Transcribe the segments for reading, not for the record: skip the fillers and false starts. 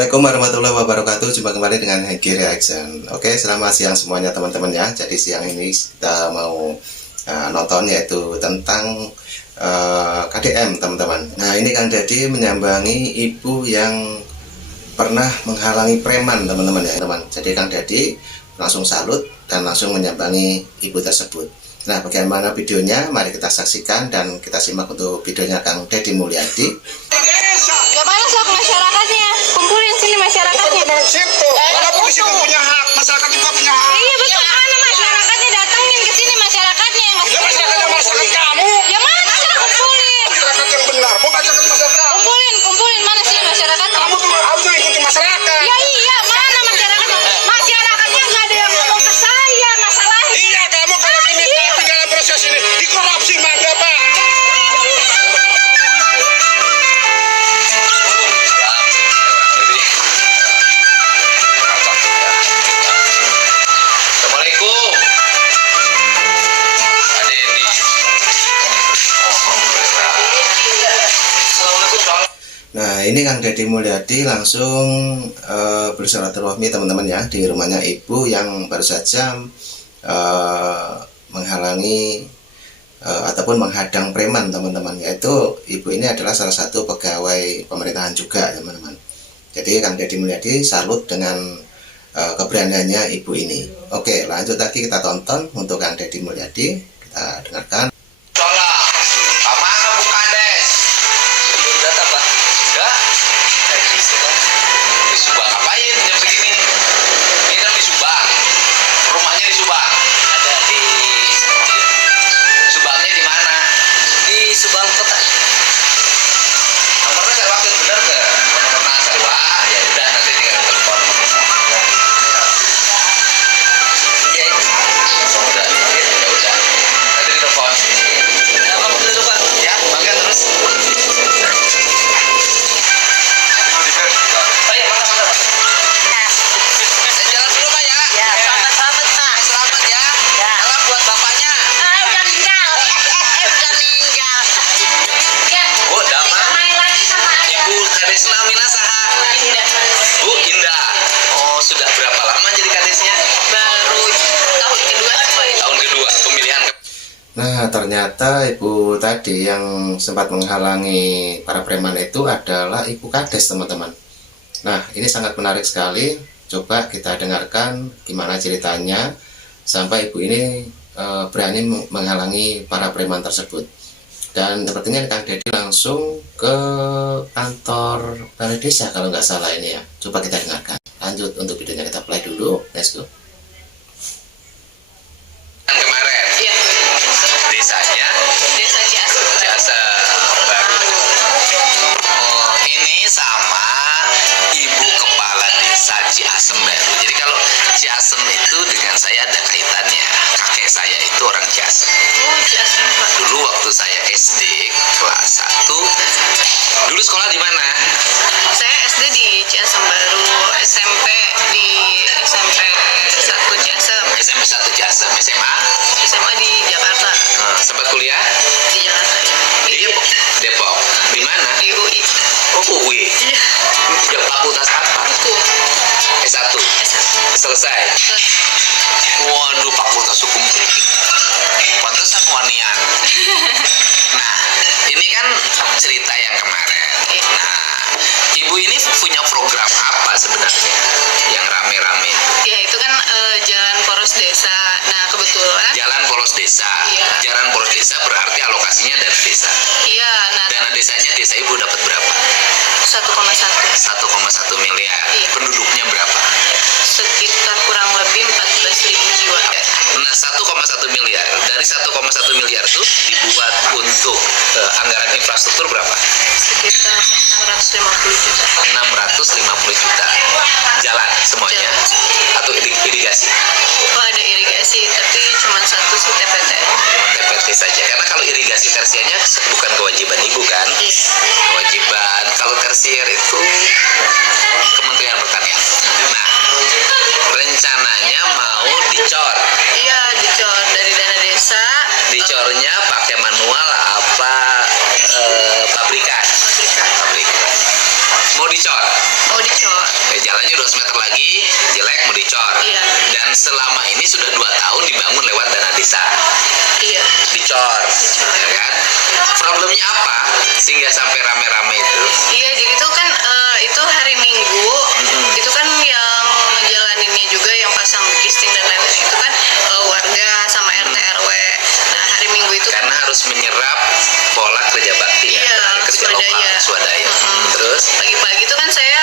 Assalamualaikum warahmatullahi wabarakatuh. Jumpa kembali dengan Hengki Reaction. Oke, selamat siang semuanya teman-teman ya. Jadi siang ini kita mau nonton yaitu tentang KDM teman-teman. Nah ini Kang Deddy menyambangi ibu yang pernah menghalangi preman teman-teman ya teman. Jadi Kang Deddy langsung salut dan langsung menyambangi ibu tersebut. Nah bagaimana videonya? Mari kita saksikan dan kita simak untuk videonya Kang Deddy Mulyadi. Gimana sok masyarakatnya? Kumpulin sini masyarakatnya. Situ, walaupun di situ punya hak, masyarakat juga punya hak. Iya betul, mana masyarakatnya datangin ke sini masyarakatnya yang ngasih. Ya masyarakat kamu. Ya mana masyarakat kumpulin? Masyarakat yang benar, bukan masyarakat masyarakat. Kumpulin mana sih masyarakatnya? Kamu tuh harus ikuti masyarakat. Ya iya, mana masyarakatnya? Masyarakatnya nggak ada yang ngomong ke saya masalahnya. Iya, kamu kalau ini tapi dalam proses ini dikorupsi mangga Pak. Nah ini Kang Deddy Mulyadi langsung bersilaturahmi teman-teman ya di rumahnya ibu yang baru saja menghalangi ataupun menghadang preman teman-teman, yaitu ibu ini adalah salah satu pegawai pemerintahan juga teman-teman. Jadi Kang Deddy Mulyadi salut dengan keberaniannya ibu ini. Oke, lanjut lagi kita tonton untuk Kang Deddy Mulyadi, kita dengarkan. Subang Kota. Nomornya saya wakil benar ke nomor sewa, ya udah nanti tinggal telepon. Iya itu. Udah, ya udah. Nanti telepon. Ya kamu dulu Pak. Ya, bangga terus. Oh iya, mana. Saya jalan dulu Pak ya. Ya, selamat Pak. Selamat ya. Salam buat bapaknya. Udah meninggal. Udah meninggal. Oh, damang. Ibu Kadesna Mina saha? Bu Indah. Oh, sudah berapa lama jadi kadesnya? Baru tahun kedua. Tahun kedua pemilihan. Nah ternyata ibu tadi yang sempat menghalangi para preman itu adalah ibu kades teman-teman. Nah ini sangat menarik sekali. Coba kita dengarkan gimana ceritanya sampai ibu ini berani menghalangi para preman tersebut. Dan sepertinya Kang Deddy langsung ke kantor balai desa kalau nggak salah ini ya. Coba kita dengarkan. Lanjut untuk videonya kita play dulu. Let's go. Kemarin. Iya. Desanya Desa Ciasem. Ciasem baru. Oh, ini sama ibu kepala desa Ciasem baru. Jadi kalau Ciasem itu dengan saya ada kaitannya. Kakek saya itu orang Ciasem. Oh, Ciasem. Dulu waktu saya SD kelas 1, dulu sekolah di mana? Saya SD di Ciasem baru, SMP di SMP 1 Ciasem, SMP 1 Ciasem, SMA? SMA di Jakarta, Sempat kuliah? di Jakarta ya. Di Di Depok, Depok. Di mana? di UI. Oh, UI. Iya. Ya, fakultas apa? Hukum. S1. S1. Selesai. Terus, Waduh, fakultas hukum. Pantesan wanian. Nah, ini kan cerita yang kemarin. Iya. Nah, ibu ini punya program apa sebenarnya yang rame-rame? ya itu kan jalan poros desa. Nah kebetulan. Jalan poros desa. Iya. Jalan poros desa berarti alokasinya dana desa. Iya. Nah Dana desanya desa ibu dapat berapa? 1,1 1,1 miliar. Iya. Penduduknya berapa? sekitar kurang lebih 14.000 jiwa. Nah, 1,1 miliar. Dari 1,1 miliar itu dibuat untuk anggaran infrastruktur berapa? Sekitar 650 juta. 650 juta. Jalan semuanya? Jalan semua. Atau irigasi? Oh ada irigasi, tapi cuma satu sih TPT. TPT saja. Karena kalau irigasi tersiernya bukan kewajiban ibu kan? Iya. Kewajiban. Kalau tersier itu Kementerian Pertanian. Nah, rencananya mau dicor. Iya dicor dari dana desa. Dicornya pakai manual apa pabrikan? Pabrikan. Pabrikan. Mau dicor? Mau dicor. lagi, jelek mau dicor. Iya. Dan selama ini sudah 2 tahun dibangun lewat dana desa. Iya. Dicor, ya kan? Problemnya apa sehingga sampai rame-rame itu? Iya, jadi itu kan itu hari Minggu, itu kan yang ngejalaninnya juga yang pasang bikisting dan lain-lain itu kan warga sama RT RW. Nah, hari Minggu itu Karena harus menyerap pola kerja bakti ya, Iya, tenaga kerja lokal, swadaya. swadaya. Terus pagi-pagi itu kan saya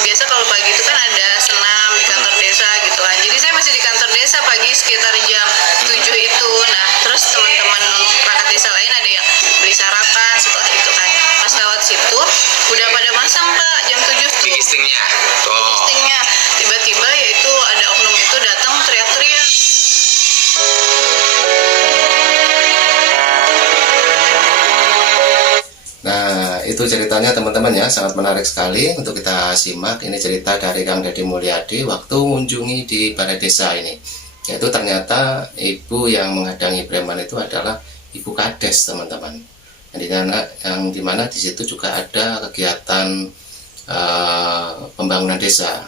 biasa kalau pagi itu kan ada senam di kantor desa gitu kan. Jadi saya masih di kantor desa pagi sekitar jam 7 itu. Nah, terus teman-teman perangkat desa lain ada yang beli sarapan setelah itu kan. Pas lewat situ udah pada masang Pak jam 7 tuh. bigistingnya. Oh. Listingnya tiba-tiba yaitu ada oknum itu datang teriak-teriak. Nah, itu ceritanya teman-teman ya, sangat menarik sekali untuk kita simak. Ini cerita dari Kang Deddy Mulyadi waktu mengunjungi di balai desa ini. Yaitu ternyata ibu yang menghadangi preman itu adalah ibu kades, teman-teman. Yang dimana di situ juga ada kegiatan pembangunan desa.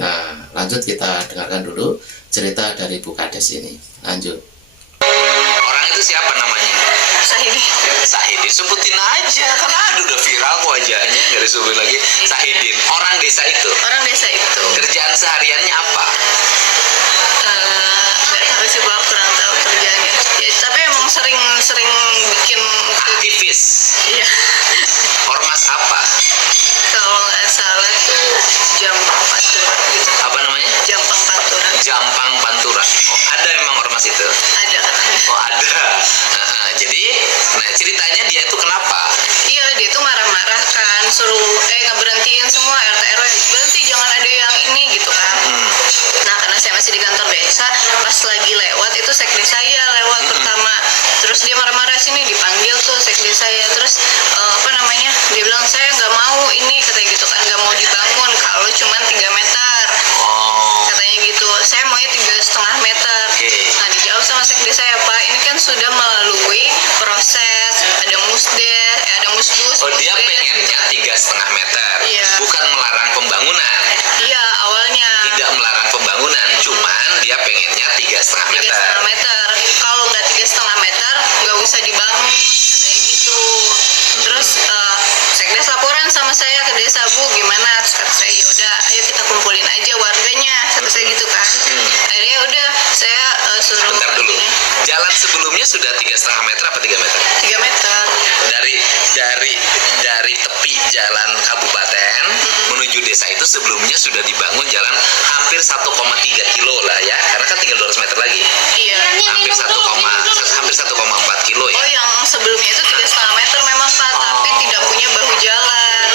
Nah, lanjut kita dengarkan dulu cerita dari ibu kades ini. Lanjut. Orang itu siapa namanya? Sahidi. Sahidin, sebutin aja kan udah viral wajahnya, nggak disebutin lagi. Sahidin, orang desa itu. Orang desa itu. Kerjaan sehariannya apa? Nggak tahu sih Pak, kurang tahu kerjanya. Ya, tapi emang sering bikin Aktivis. iya. Ormas apa? Kalau nggak salah tuh Jampang Pantura gitu. Apa namanya? Jampang Pantura. Jampang Pantura. Oh, ada memang ormas itu? Ada katanya. Oh, ada. Jadi, nah ceritanya dia itu kenapa? Iya, dia tuh marah-marah kan, suruh ngeberhentiin semua RT RW, berhenti jangan ada yang ini gitu kan. Nah, karena saya masih di kantor desa, pas lagi lewat itu sekdes saya lewat pertama, terus dia marah-marah sini dipanggil tuh sekdes saya, terus dia bilang saya nggak mau ini katanya gitu kan, nggak mau dibangun kalau cuma 3 meter. Oh, Katanya gitu, saya maunya 3,5 meter. Oke. Nah, dijawab sama sekdes saya, Pak, ini kan sudah melalui proses, ada musdes, ada musdus. oh dia musdes, pengennya gitu. 3,5 meter, Iya. bukan melarang pembangunan. Iya, awalnya. Tidak melarang pembangunan, cuman dia pengennya 3,5 meter. 3,5 meter. Kalau nggak 3,5 meter, nggak usah dibangun. Katanya gitu. Terus sekdes laporan sama saya ke desa, Bu, gimana? Terus kata saya, yaudah, ayo kita kumpulin aja warganya. Kata saya gitu kan. Akhirnya udah, saya suruh. Bentar dulu. ini, Jalan sebelumnya sudah 3,5 meter apa 3 meter? 3 meter. Dari tepi jalan kabupaten menuju desa itu sebelumnya sudah dibangun jalan hampir 1,3 kilo lah ya, karena kan tinggal 200 meter lagi. Iya. Hampir 1,4 kilo ya. Oh, yang sebelumnya itu 3,5 meter memang Pak, tapi tidak punya bahu jalan.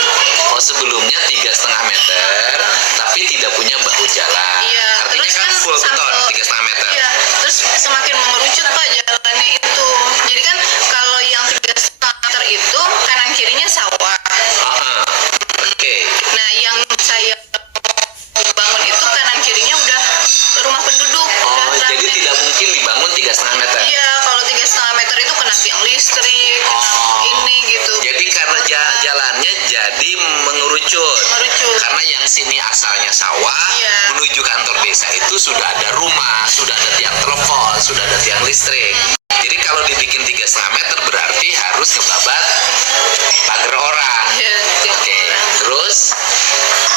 Oh, sebelumnya 3,5 meter tapi tidak punya bahu jalan. Iya. Artinya Terus kan full beton sambil- 3,5 meter. Iya. Terus semakin mengerucut Pak jalannya itu. Jadi kan kalau yang 3,5 meter itu kanan kirinya sawah. Ah, Oke. Nah, yang saya bangun itu kanan kirinya udah rumah penduduk. Oh, udah jadi rame. tidak mungkin dibangun 3,5 meter. Iya, kalau 3,5 meter itu kena tiang listrik, Oh. ini gitu. Jadi karena jalannya jadi mengerucut. Mengerucut. Karena yang sini asalnya sawah, Iya. menuju kantor desa itu sudah ada rumah, sudah ada tiang telepon, sudah ada tiang listrik. Jadi kalau dibikin 3,5 meter berarti harus ngebabat pagar orang. Iya, tiang Oke, orang. terus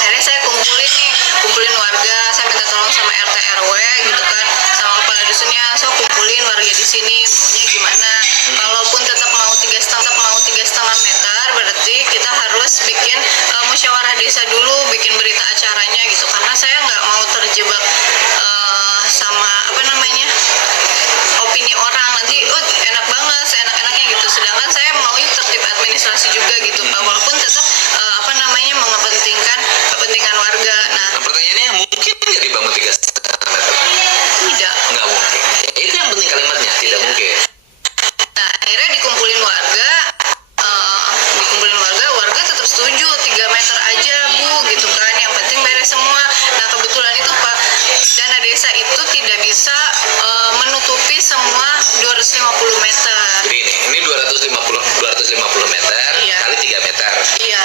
Akhirnya saya kumpulin warga, saya minta tolong sama RT RW gitu kan, sama kepala dusunnya, so kumpulin warga di sini maunya gimana. Kalaupun tetap mau 3,5 meter, berarti kita harus bikin musyawarah desa dulu, bikin berita acaranya gitu, karena saya nggak mau terjebak sama opini orang nanti, enak banget, seenak-enaknya gitu. Sedangkan saya maunya tertib administrasi juga gitu, walaupun tetap kepentingan warga. Nah, pertanyaannya mungkin nggak dibangun 3,5 meter? tidak. Nggak mungkin. Ya, itu yang penting kalimatnya, tidak mungkin. Nah, akhirnya dikumpulin warga, warga tetap setuju 3 meter aja Bu, gitu kan. Yang penting beres semua. Nah, kebetulan itu Pak, dana desa itu tidak bisa menutupi semua 250 meter. Jadi ini 250 meter Iya. kali 3 meter. Iya.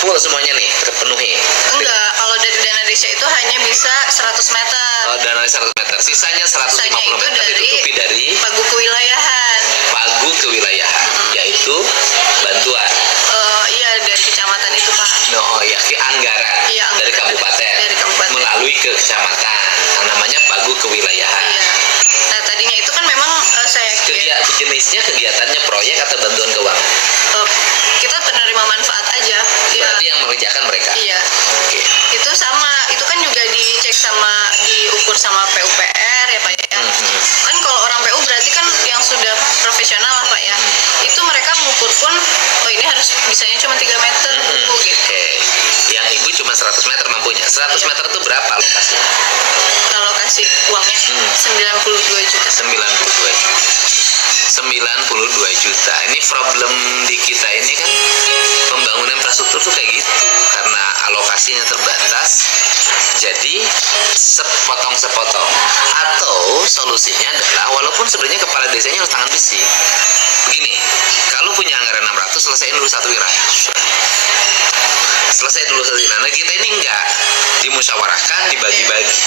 Full semuanya nih terpenuhi. Enggak, kalau dari dana desa itu hanya sisa 100 meter. Oh, dananya 100 meter. Sisanya 150 Sisanya itu meter dari ditutupi dari pagu kewilayahan. pagu kewilayahan, yaitu bantuan. Iya dari kecamatan itu Pak. Oh ya, ke anggaran Iya, dari anggaran kabupaten, dari kabupaten. melalui ke kecamatan. Namanya pagu kewilayahan. Iya. Nah tadinya itu kan memang saya kira Jenisnya kegiatannya proyek atau bantuan keuangan. kita penerima manfaat aja. Iya. Berarti yang mengerjakan mereka. Iya. Oke. Itu sama, itu kan juga dicek sama, diukur sama PUPR ya Pak ya. Kan kalau orang PU berarti kan yang sudah profesional lah Pak ya. Itu mereka mengukur pun, oh ini harus bisanya cuma 3 meter gitu. Oke. Yang ibu cuma 100 meter mampunya. 100 Iya. meter itu berapa lokasinya? Kalau kasih uangnya 92 juta. 92 juta. 92 juta. Ini problem di kita ini kan, pembangunan infrastruktur tuh kayak gitu, karena alokasinya terbatas. Jadi sepotong-sepotong. Atau solusinya adalah, walaupun sebenarnya kepala desanya harus tangan besi. Begini, kalau punya anggaran 600, selesaiin dulu satu wilayah. Selesai dulu satu wilayah. Nah, kita ini enggak dimusyawarahkan, dibagi-bagi.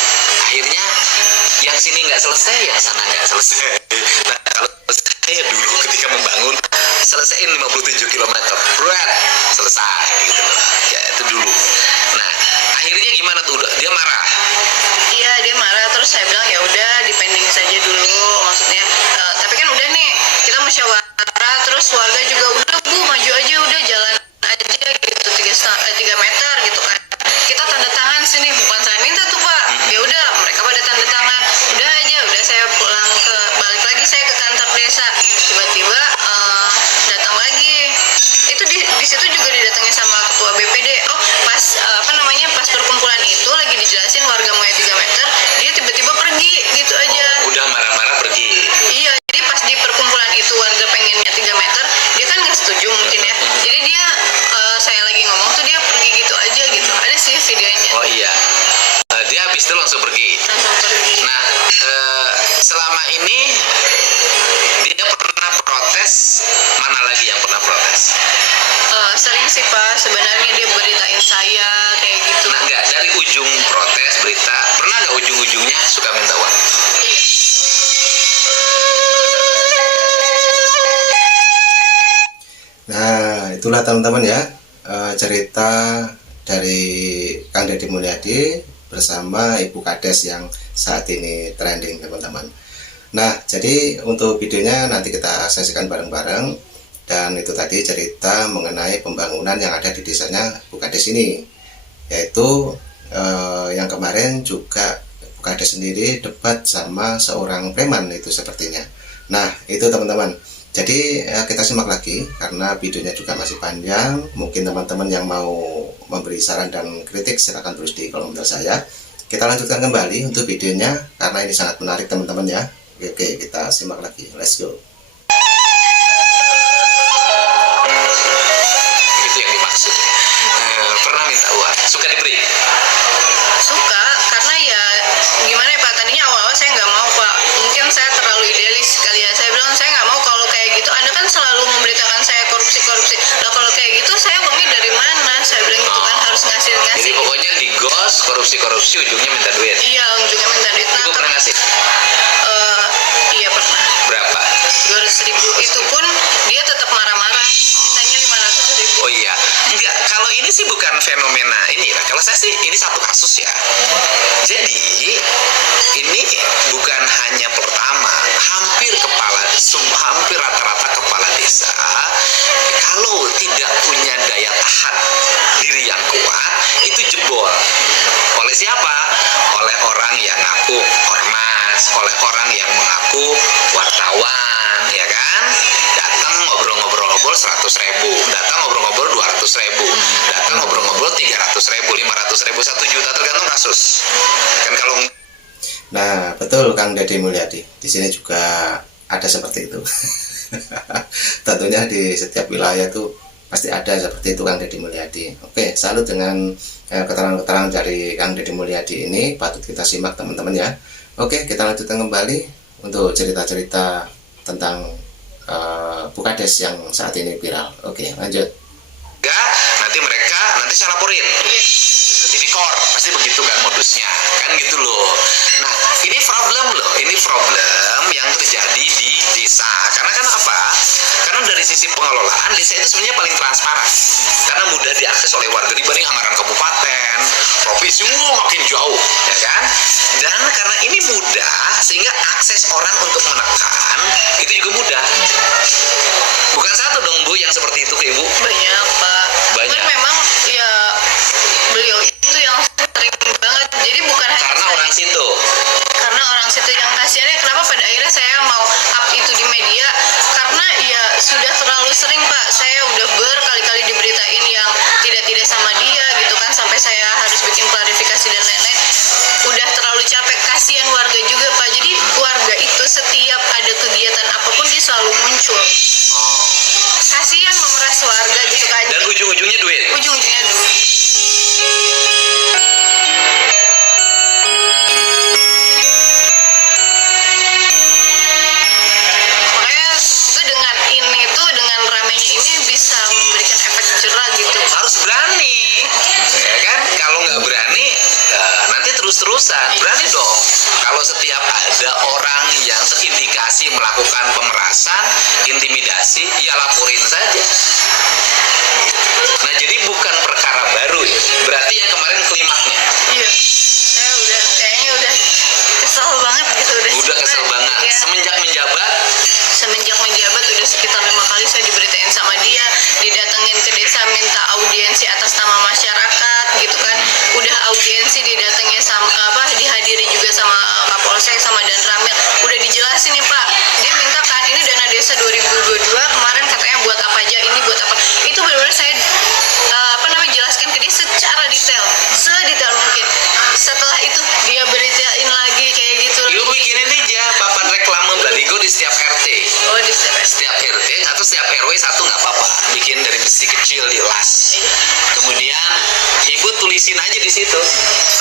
Akhirnya yang sini nggak selesai, yang sana nggak selesai. Nah, kalau saya dulu ketika membangun, selesaiin 57 km, berat, selesai gitu loh. Ya itu dulu. Nah, akhirnya gimana tuh? Dia marah. Iya dia marah, terus saya bilang ya udah dipending saja dulu, maksudnya tapi kan udah nih kita musyawarah, terus warga juga udah Bu maju aja, udah jalan aja gitu 3 meter gitu kan, kita tanda tangan sini, bukan saya minta tuh Pak. Ya udah mereka pada tanda tangan, udah aja, udah saya pulang balik lagi saya ke kantor desa, tiba-tiba datang lagi, itu di situ juga didatangi sama ketua BPD. Pas pas perkumpulan itu lagi dijelasin warga mau 3 meter, dia tiba-tiba pergi gitu aja. Udah marah-marah pergi. Iya, jadi pas di perkumpulan itu warga pengennya 3 meter, dia kan nggak setuju mungkin ya. Jadi dia saya lagi ngomong tuh dia pergi gitu aja gitu. Ada sih videonya. Oh iya. Dia habis itu langsung pergi. Langsung pergi. Nah, selama ini dia pernah protes, mana lagi yang pernah protes? Sering sih Pak, sebenarnya dia beritain saya kayak gitu. Nah, enggak, dari ujung protes, berita, pernah nggak ujung-ujungnya suka minta uang? Iya. Nah, itulah teman-teman ya, cerita dari Kang Deddy Mulyadi bersama Ibu Kades yang saat ini trending teman-teman. Nah, jadi untuk videonya nanti kita saksikan bareng-bareng. Dan itu tadi cerita mengenai pembangunan yang ada di desanya Bu Kades ini. Yaitu yang kemarin juga Bu Kades sendiri debat sama seorang preman itu sepertinya. Nah, itu teman-teman. Jadi kita simak lagi karena videonya juga masih panjang. Mungkin teman-teman yang mau memberi saran dan kritik silahkan tulis di kolom komentar saya. Kita lanjutkan kembali untuk videonya karena ini sangat menarik teman-teman ya. Oke, kita simak lagi. Let's go. Itu yang dimaksud. Pernah minta uang, suka diberi? Suka, karena ya gimana ya Pak, tadinya awal-awal saya nggak mau Pak, mungkin saya terlalu idealis kali ya. Saya bilang saya nggak mau kalau kayak gitu, Anda kan selalu memberitakan saya korupsi. Nah kalau kayak gitu saya uangnya dari mana? Saya bilang gitu kan, harus ngasih. Jadi pokoknya digos, korupsi, ujungnya minta duit. Iya, ujungnya minta duit. Ibu pernah ngasih? Iya pernah. Berapa? 200.000, itu pun dia tetap marah-marah, mintanya 500.000. Oh iya, enggak, kalau ini sih bukan fenomena ini ya. Kalau saya sih ini satu kasus ya. Jadi ini bukan hanya pertama, hampir rata-rata kepala desa kalau tidak punya daya tahan diri yang kuat itu jebol. Oleh siapa? Oleh orang yang ngaku ormas, oleh orang yang mengaku wartawan, ya kan? Datang ngobrol-ngobrol 100.000, datang ngobrol-ngobrol 200.000, datang ngobrol-ngobrol 300.000, 500.000, 1 juta tergantung kasus. Kan kalau Nah, betul Kang Deddy Mulyadi. Di sini juga ada seperti itu. Tentunya di setiap wilayah tuh pasti ada seperti itu Kang Deddy Mulyadi. Oke, salut dengan keterangan-keterangan dari Kang Deddy Mulyadi ini, patut kita simak teman-teman ya. Oke, kita lanjutkan kembali untuk cerita-cerita tentang Bu Kades yang saat ini viral. Oke, lanjut. nanti saya laporin ke TV dekor, pasti begitu kan modusnya, kan gitu loh. Nah, ini problem yang terjadi di desa. Karena kan apa? Karena dari sisi pengelolaan desa itu sebenarnya paling transparan, karena mudah diakses oleh warga dibanding anggaran kabupaten, provinsi, makin jauh, ya kan? Dan karena ini mudah, sehingga akses orang untuk menekan itu juga mudah. Bukan satu dong Bu yang seperti itu ke Ibu? Banyak Pak. Banyak. Cuman memang ya beliau itu yang sering banget. Jadi bukan hanya Karena saya. orang situ. Karena orang situ yang kasihannya kenapa pada akhirnya saya mau up itu di media, karena ya sudah terlalu sering Pak, saya udah berkali-kali diberitain yang tidak sama dia gitu kan, sampai saya harus bikin klarifikasi dan lain-lain. Udah terlalu capek, kasihan warga juga Pak. Jadi warga itu setiap ada kegiatan apapun dia selalu muncul. Oh. Kasihan memeras warga gitu kan. Dan ujung-ujungnya duit. Ujung-ujungnya dulu. Makanya semoga dengan ini tuh, dengan ramenya ini bisa memberikan efek jerah gitu. Harus berani, ya kan? Kalau nggak berani, ya nanti terus-terusan. Berani dong. Kalau setiap ada orang yang terindikasi melakukan pemerasan, intimidasi, ya laporin saja. Nah, jadi bukan perkara baru ya. Berarti yang kemarin klimaknya. Iya. Saya udah kayaknya udah kesel banget gitu, Udah kesel banget. Iya. Semenjak menjabat, Semenjak menjabat udah sekitar 5 kali saya diberitain sama dia, didatengin ke desa minta audiensi atas nama masyarakat gitu kan. Udah audiensi didatengin sama dihadiri juga sama Kapolsek sama Dan Ramil. Udah dijelasin nih Pak. Dia minta kan ini dana desa 2022 kemarin katanya buat apa aja, ini buat apa. Itu benar-benar saya jelaskan ke dia secara detail, sedetail mungkin. Setelah itu dia beritain lagi kayak gitu. yuk bikinin aja papan reklame baligo di setiap RT. Oh, di setiap Setiap RT atau setiap RW satu nggak apa-apa. Bikin dari besi kecil di las. Kemudian Ibu tulisin aja di situ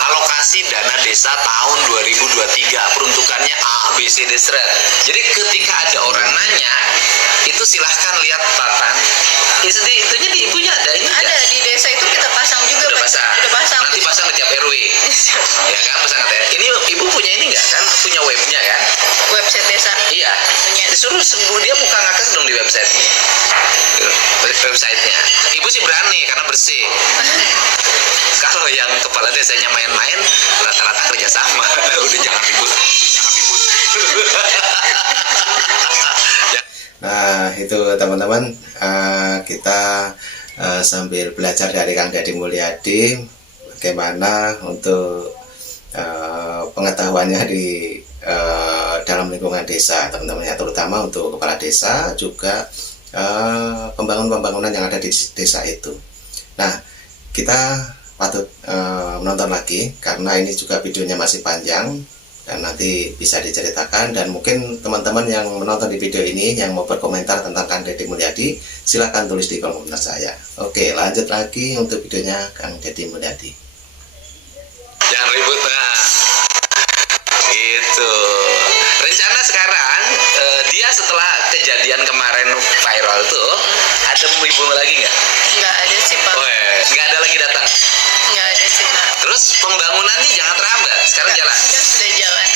alokasi dana desa tahun 2023 peruntukannya A B C D seret. Jadi ketika ada orang nanya itu silahkan lihat papan. Itunya di ibunya ada ini ada nggak? di desa itu kita pasang juga. Udah Pak. pasang. Udah pasang. Nanti pasang di tiap RW. Ya kan pasang ke Ini ibu punya ini nggak kan? Punya webnya kan? Website desa. Iya. Punya. Disuruh dia buka ngakes dong di websitenya. Websitenya. Ibu sih berani karena bersih. Kalau yang kepala desanya main-main, rata-rata kerjasama. Udah jangan ribut, jangan ribut. Nah itu teman-teman, kita sambil belajar dari Kang Deddy Mulyadi bagaimana untuk pengetahuannya di dalam lingkungan desa teman-teman ya, terutama untuk kepala desa juga pembangunan yang ada di desa itu. Nah kita patut menonton lagi karena ini juga videonya masih panjang dan nanti bisa diceritakan, dan mungkin teman-teman yang menonton di video ini yang mau berkomentar tentang Kang Deddy Mulyadi silahkan tulis di kolom komentar saya. Oke, lanjut lagi untuk videonya Kang Deddy Mulyadi. Jangan ribut, nah. Gitu. Rencana sekarang dia setelah kejadian kemarin viral tuh ada ibu lagi nggak? Nggak ada sih Pak. Nggak ada lagi datang. Nggak ada sih Pak. Terus pembangunannya jangan terhambat. Sekarang jalan. Sudah jalan.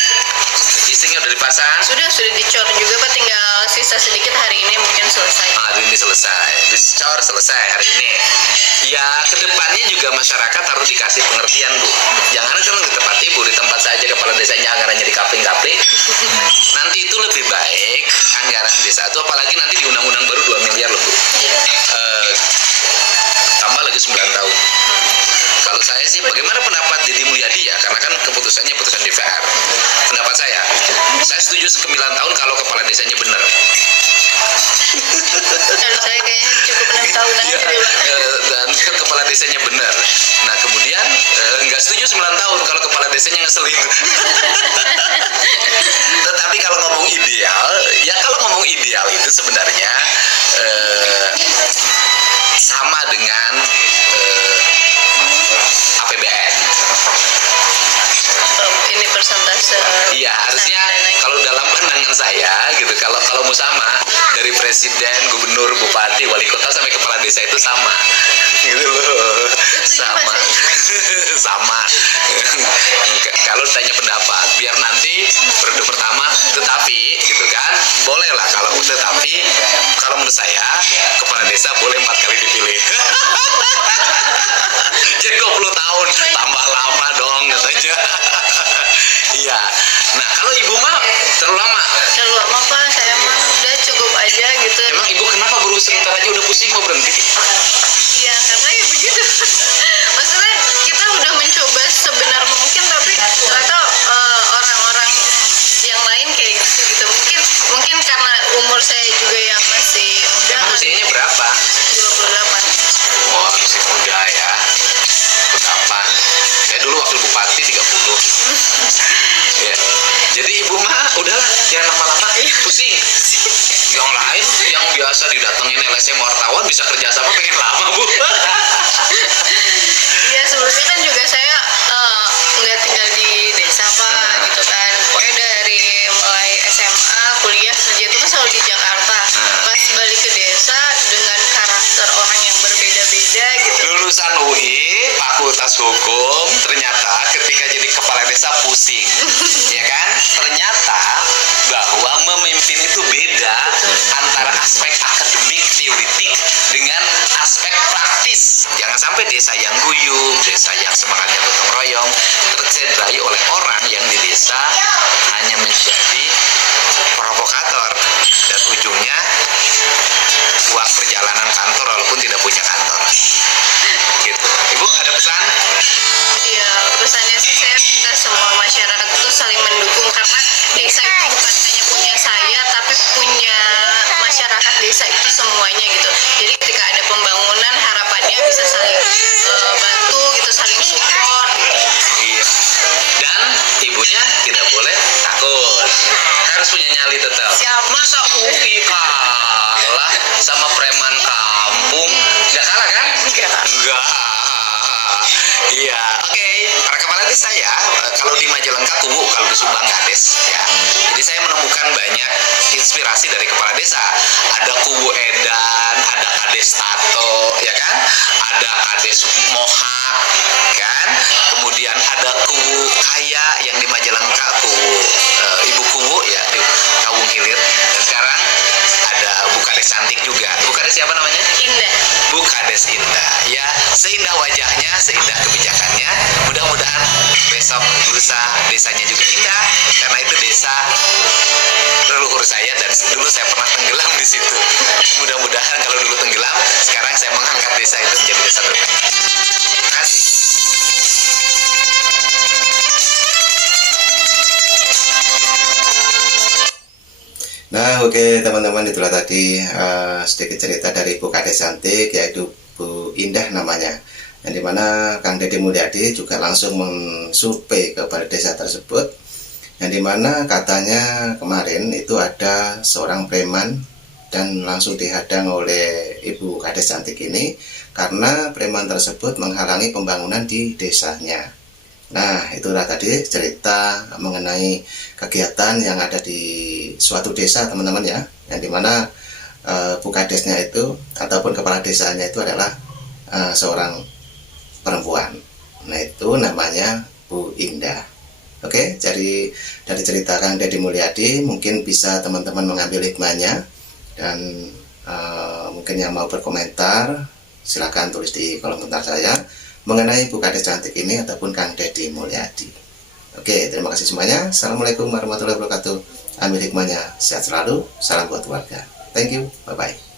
Listingnya udah dipasang. Sudah dicor juga Pak, tinggal sisa sedikit hari ini mungkin selesai. Hari ini selesai, dicor selesai hari ini. Ya kedepannya juga masyarakat harus dikasih pengertian Bu. Jangan kan di tempat ibu, di tempat saja kepala desanya anggarannya dikapling-kapling. Nanti itu lebih baik anggaran desa itu, apalagi nanti di undang-undang baru 2 miliar loh Bu. Tambah lagi 9 tahun. Kalau saya sih, bagaimana pendapat Deddy Mulyadi ya? Karena kan keputusannya putusan DPR. Pendapat saya setuju 9 tahun kalau kepala desanya benar. Kalau saya kayaknya cukup 6 tahun aja deh Pak. Dan kepala desanya benar. Nah kemudian nggak setuju 9 tahun kalau kepala desanya ngeselin. Tetapi kalau ngomong ideal, ya kalau ngomong ideal itu sebenarnya sama dengan APBN. Ini persentase. Iya harusnya kalau dalam pandangan saya gitu, kalau mau sama dari presiden, gubernur, bupati, wali kota sampai kepala desa itu sama. Gitu loh. Sama. Sama. Kalau tanya pendapat, biar nanti periode pertama tetapi gitu kan. Boleh lah kalau tetapi kalau menurut saya kepala desa boleh 4 kali dipilih. Jadi 20 tahun tambah lama dong katanya. Iya. Nah, kalau ibu mah terlalu lama. Terlalu lama Pak, saya mah udah cukup aja gitu. Emang ibu kenapa baru sebentar aja udah pusing mau berhenti? Iya, karena ya begitu. Maksudnya kita udah mencoba sebenar mungkin, tapi ternyata orang-orang yang lain kayak gitu. Mungkin karena umur saya juga yang masih muda. Emang usianya berapa? 28. Wah, masih muda ya. 28. Saya dulu wakil bupati 30. Iya. Jadi ibu mah udahlah, jangan lama-lama pusing. Yang lain yang biasa didatengin LSM wartawan bisa kerjasama pengen lama, Bu. Iya, sebelumnya kan juga saya nggak tinggal di desa Pak, gitu kan. Pokoknya dari mulai SMA, kuliah, kerja itu kan selalu di Jakarta. Pas balik ke desa dengan karakter orang yang berbeda-beda gitu. Lulusan UI, Fakultas Hukum, ternyata ketika jadi kepala desa pusing. Ya kan? Ternyata bahwa memimpin itu beda antara aspek akademik teoritik dengan aspek praktis. Jangan sampai desa yang guyup, desa yang semangatnya gotong royong tercederai oleh orang yang di desa hanya menjadi provokator dan ujungnya uang perjalanan kantor walaupun tidak punya kantor. Gitu. Ibu ada pesan? Ya, pesannya sih saya minta semua masyarakat itu saling mendukung, karena desa itu bukan hanya punya saya, tapi punya masyarakat desa itu semuanya gitu. Jadi ketika ada pembangunan, harapannya bisa saling bantu gitu, saling support. Iya. Dan ibunya tidak boleh takut. Harus punya nyali tetap. Siap. Masa UI kalah sama preman kampung? Nggak kalah kan? Enggak. Iya, oke. Para kepala desa ya, kalau di Majalengka Kuwu, kalau di Subang Kades ya. Jadi saya menemukan banyak inspirasi dari kepala desa. Ada Kuwu Edan, ada Kades Tato, ya kan? Ada Kades Mohak, kan? Kemudian ada Kuwu Kaya yang di Majalengka, Kuwu Ibu Kuwu ya di Kawung Hilir. Dan sekarang ada Bu Kades cantik juga. Bu Kades siapa namanya? Indah. Bu Kades Indah. Ya, seindah wajahnya, seindah kebijakannya. Mudah-mudahan besok lusa desanya juga indah, karena itu desa leluhur saya dan dulu saya pernah tenggelam di situ. Mudah-mudahan kalau dulu tenggelam, sekarang saya mengangkat desa itu menjadi desa terbaik. Terima kasih. Nah, oke teman-teman, itulah tadi sedikit cerita dari Bu Kades cantik, yaitu Bu Indah namanya, yang dimana Kang Deddy Mulyadi juga langsung mensurvei kepada desa tersebut, yang dimana katanya kemarin itu ada seorang preman dan langsung dihadang oleh Ibu Kades cantik ini karena preman tersebut menghalangi pembangunan di desanya. Nah, itulah tadi cerita mengenai kegiatan yang ada di suatu desa teman-teman ya, yang dimana Bu Kadesnya itu ataupun kepala desanya itu adalah seorang perempuan. Nah, itu namanya Bu Indah. Oke, jadi dari cerita Kang Deddy Mulyadi mungkin bisa teman-teman mengambil hikmahnya, dan mungkin yang mau berkomentar silahkan tulis di kolom komentar saya mengenai Bu Kades cantik ini ataupun Kang Deddy Mulyadi. Oke, terima kasih semuanya. Assalamualaikum warahmatullahi wabarakatuh. Ambil hikmahnya, sehat selalu. Salam buat keluarga. Thank you. Bye-bye.